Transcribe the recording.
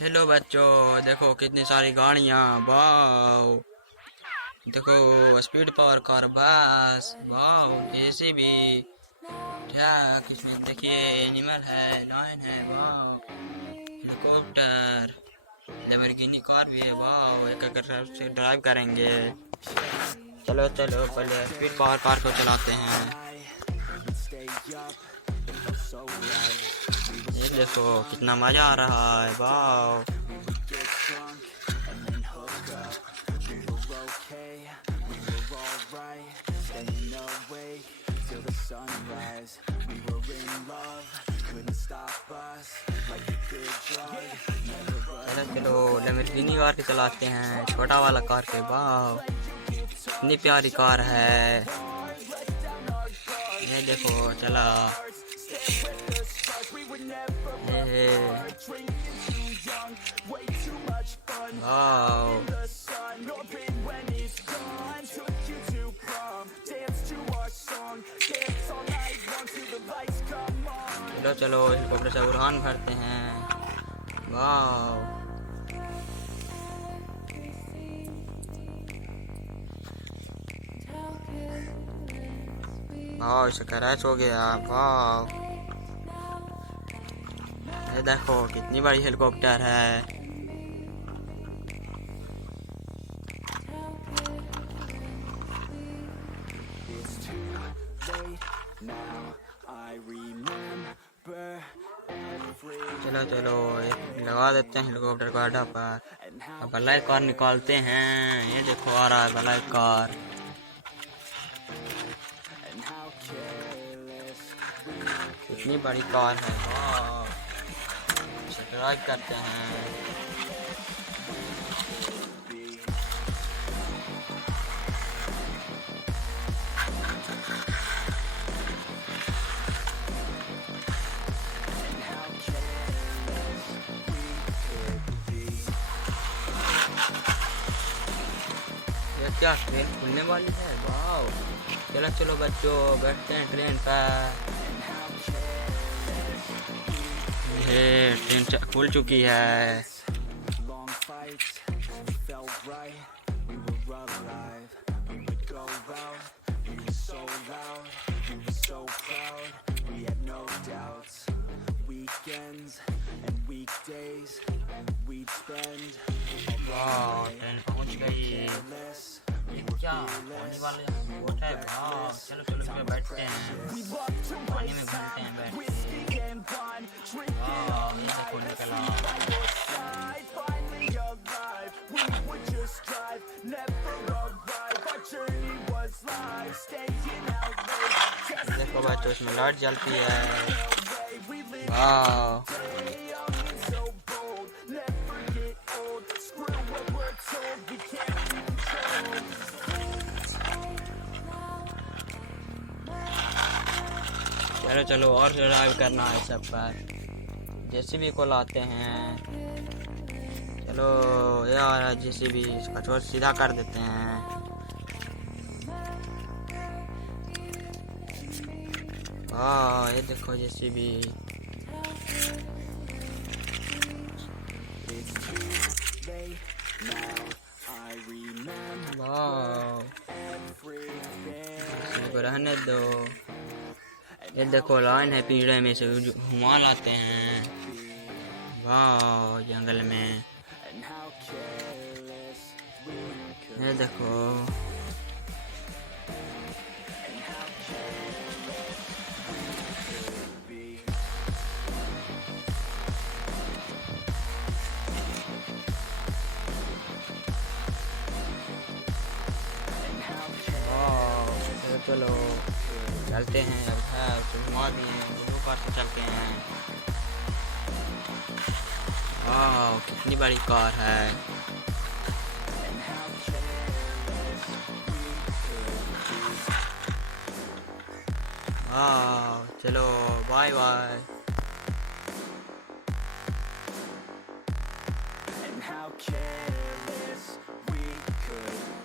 Hello बच्चों, देखो कितनी सारी गाड़ियाँ। वाओ, देखो स्पीड पावर कार, बस वाओ, जेसीबी ट्रक, इसमें देखिए एनिमल है, लायन है, वाओ, हेलीकॉप्टर, लैम्बोर्गिनी कार भी है। वाओ, एक एक से ड्राइव करेंगे। चलो चलो पहले स्पीड पावर कार को चलाते हैं। ये देखो कितना मजा आ रहा है। वाओ, चलो चलो लैम्बोर्गिनी कार के चलाते हैं, छोटा वाला कार के। वाह, इतनी प्यारी कार है। ये देखो चला। वाह, चलो चलो हेलीकॉप्टर से उड़ान भरते हैं। वाह, वाह, इसे क्रैश हो गया। वाह, ये देखो कितनी बड़ी हेलीकॉप्टर है। चलो चलो लगा देते हैं हेलीकॉप्टर को अड्डा पर। अब बलाई कार निकालते हैं। ये देखो आ रहा है बलाई कार। कितनी बड़ी कार है। ड्राइव करते हैं। ये क्या ट्रेन खुलने वाली है। वाह, चलो चलो बच्चों बैठते हैं ट्रेन पर। ये ट्रेन खुल चुकी है। वाह, ट्रेन पहुंच गई। क्या पानी वाले बोट है। वाह, चलो चलो इसमें बैठते हैं, पानी में घूमते हैं बैठ के। वाह, ये देखो निकला। देखो बच्चों इसमें लाइट जलती है। वाह, चलो चलो और ड्राइव करना है सब पर। जेसीबी को लाते हैं। चलो ये आ रहा है जेसीबी, इसका छोर सीधा कर देते हैं। वाह, ये देखो जेसीबी। वाह, जेसीबी को रहने दो। ये देखो लाइन है, पीढ़े में से घुमा लाते हैं। वाह, जंगल में। ये देखो चलो चलते हैं। अब घुमा दिए, ब्लू कार से चलते हैं। वाह, कितनी बड़ी कार है। वाह, चलो bye bye. And how careless we could